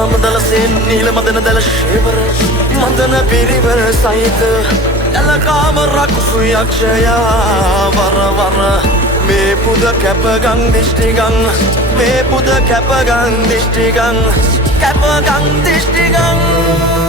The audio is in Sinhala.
ආමදලසෙන් නීල මදන දල ශේවර මදන පිරිවර සහිත එලකාම රකුසු යක්ෂයා වර මේ පුද කැපගං දිෂ්ටිගං මේ පුද කැපගං දිෂ්ටිගං කැපගං දිෂ්ටිගං